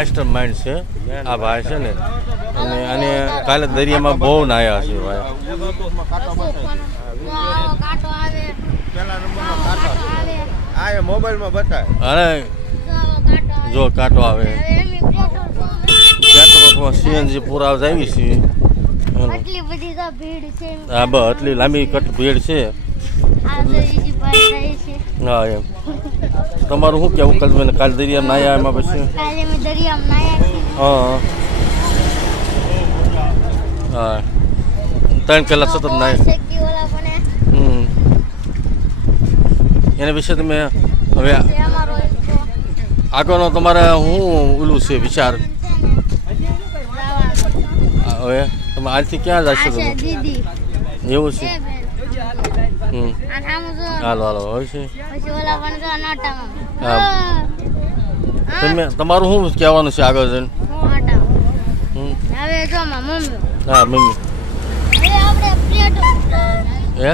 Master mind છે આ ભાઈ છે ને અને કાલે દરિયામાં બહુ નાયા છે ભાઈ. મોબાઈલમાં બતાવે અરે જો કાંટો આવે પેટ્રોલ સીએનજી પૂરા આવી છે. હા બસ આટલી લાંબી ભીડ છે. હા એમ તમારું શું કેવું કલ્પના કાલે દરિયામાં નાયા એમાં પછી? હા હા 3 કલાક સતત નાયા. એના વિશે તમે હવે આગળનો તમારે શું ઓલું છે વિચાર? હવે તમે આજથી ક્યાં જશો તમે? એવું છે. હાલો હાલો હોય છે. તમે તમારું શું કહેવાનું છે આગળ જઈને? હા મમ્મી હે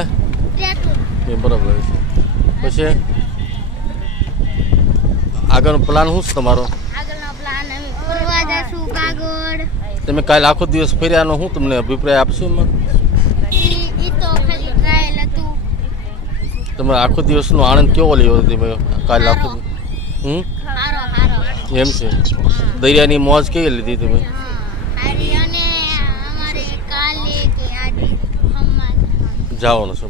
એ બરાબર છે. પછી આગળનો પ્લાન શું છે તમારો? તમે કાલે આખો દિવસ ફર્યાનો શું તમને અભિપ્રાય આપશો એમાં? તમે આખો દિવસનો આનંદ કેવો લેવો તમે કાલે આખો? એમ છે. દરિયાની મોજ કેવી લીધી તમે? જવાનું છે